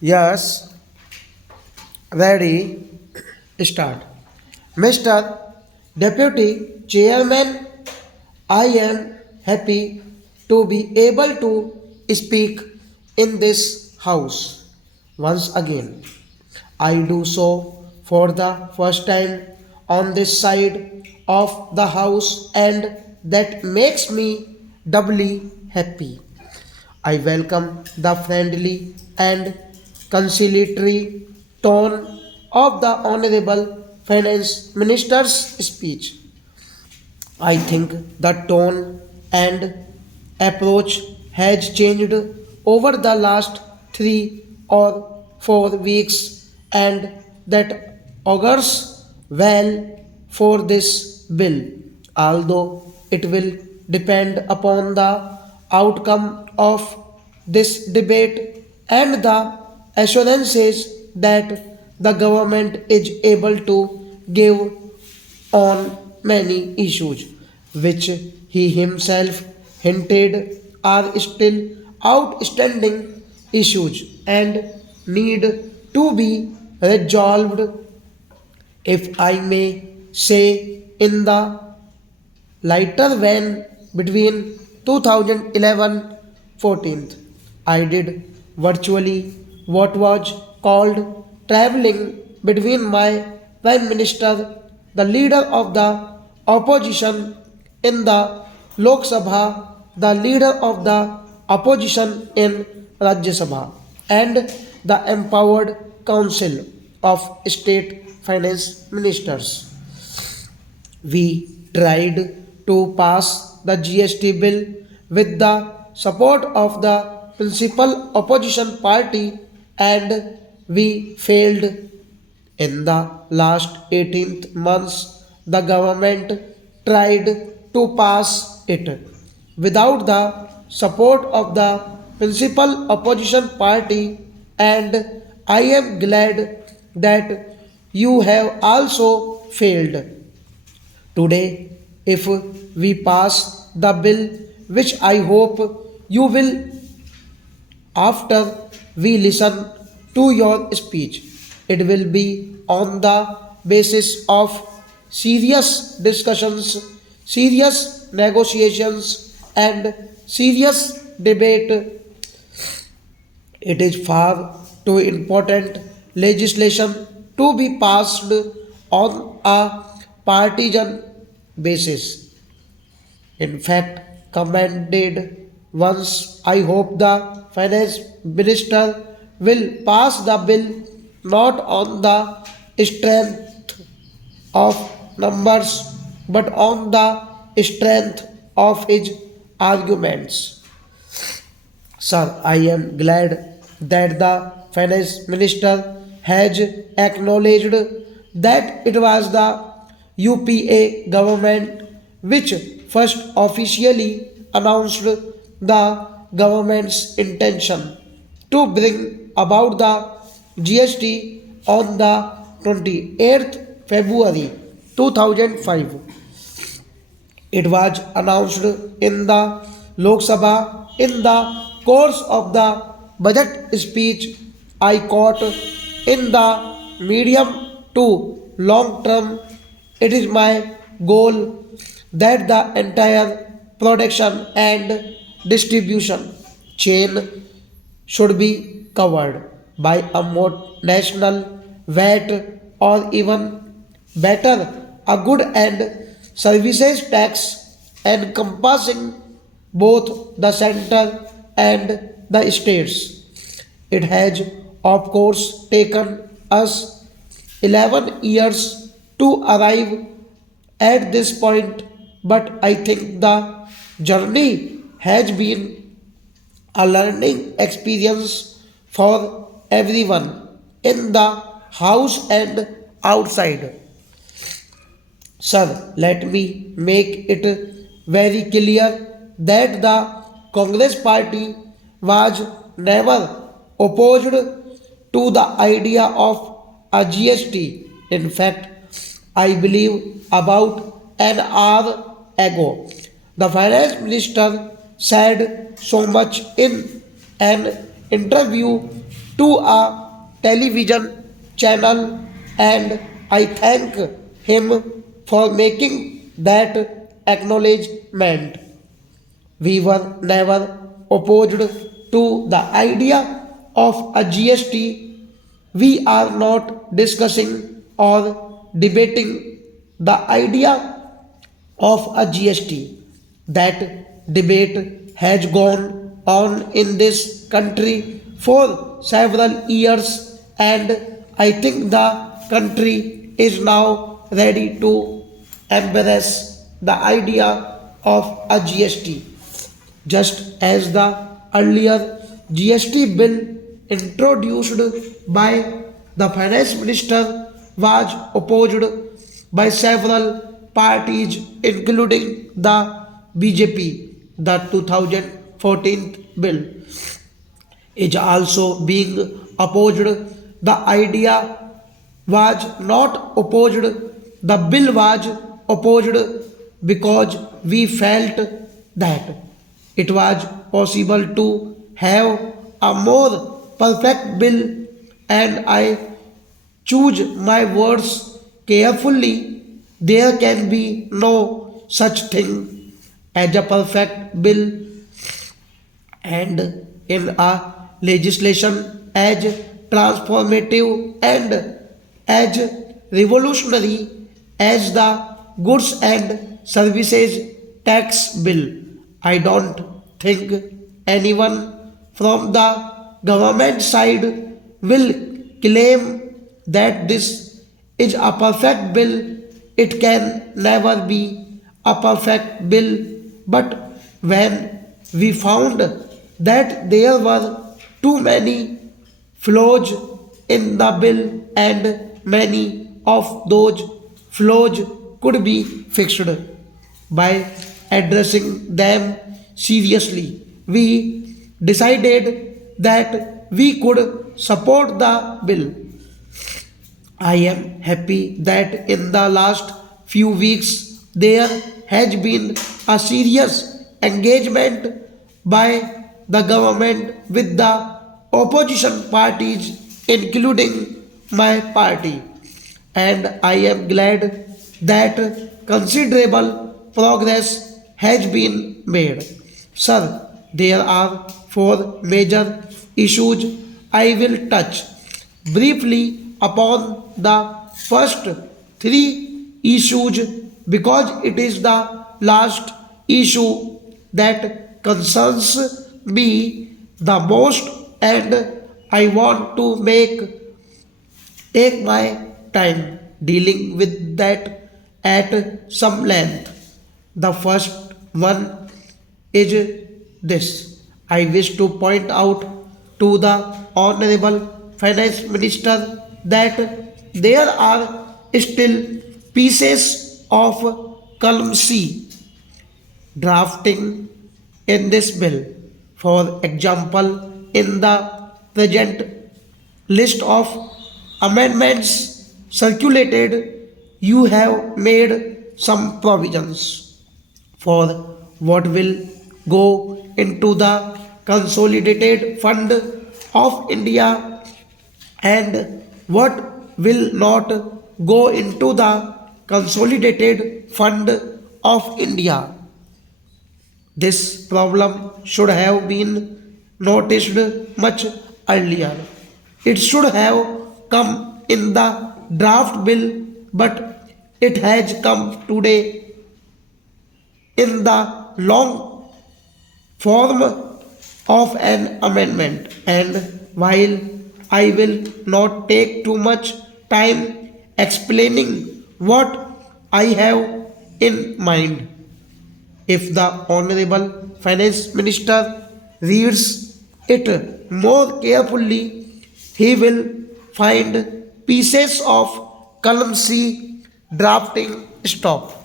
Yes, ready, start. Mr. Deputy Chairman, I am happy to be able to speak in this house once again. I do so for the first time on this side of the house, and that makes me doubly happy. I welcome the friendly and conciliatory tone of the Honorable Finance Minister's speech. I think the tone and approach has changed over the last 3 or 4 weeks, and that augurs well for this bill, although it will depend upon the outcome of this debate and the assurances that the government is able to give on many issues, which he himself hinted are still outstanding issues and need to be resolved, if I may say, in the lighter van between 2011-14. I did virtually what was called traveling between my Prime Minister, the leader of the opposition in the Lok Sabha, the leader of the opposition in Rajya Sabha, and the empowered Council of State Finance Ministers. We tried to pass the GST bill with the support of the principal opposition party, and we failed. In the last 18 months, the government tried to pass it without the support of the principal opposition party, and I am glad that you have also failed. Today, if we pass the bill, which I hope you will after we listen to your speech, it will be on the basis of serious discussions, serious negotiations, and serious debate. It is far too important legislation to be passed on a partisan basis. In fact, commended once, I hope the finance minister will pass the bill not on the strength of numbers but on the strength of his arguments. Sir, I am glad that the finance minister has acknowledged that it was the UPA government which first officially announced the government's intention to bring about the GST on the 28th February 2005. It was announced in the Lok Sabha in the course of the budget speech I caught in the medium to long term. It is my goal that the entire production and distribution chain should be covered by a more national VAT, or even better, a good and services tax encompassing both the center and the states. It has, of course, taken us 11 years to arrive at this point, but I think the journey has been a learning experience for everyone in the house and outside. Sir, let me make it very clear that the Congress party was never opposed to the idea of a GST. In fact, I believe about an hour ago, the finance minister said so much in an interview to a television channel, and I thank him for making that acknowledgement. We were never opposed to the idea of a GST. We are not discussing or debating the idea of a GST. That debate has gone on in this country for several years, and I think the country is now ready to embrace the idea of a GST. Just as the earlier GST bill introduced by the finance minister was opposed by several parties, including the BJP, the 2014 bill is also being opposed. The idea was not opposed, the bill was opposed because we felt that it was possible to have a more perfect bill, and I choose my words carefully. There can be no such thing as a perfect bill, and in a legislation as transformative and as revolutionary as the goods and services tax bill, I don't think anyone from the government side will claim that this is a perfect bill. It can never be a perfect bill, but when we found that there were too many flaws in the bill and many of those flaws could be fixed by addressing them seriously, we decided that we could support the bill. I am happy that in the last few weeks there has been a serious engagement by the government with the opposition parties, including my party, and I am glad that considerable progress has been made. Sir, there are four major issues. I will touch briefly upon the first three issues because it is the last issue that concerns me the most, and I want to take my time dealing with that at some length. The first one is this. I wish to point out to the Honorable Finance Minister that there are still pieces of column C drafting in this bill. For example, in the present list of amendments circulated, you have made some provisions for what will go into the consolidated fund of India and what will not go into the consolidated fund of India. This problem should have been noticed much earlier. It should have come in the draft bill, but it has come today in the long form of an amendment. And while I will not take too much time explaining what I have in mind, if the Honorable Finance Minister reads it more carefully, he will find pieces of column C drafting stop.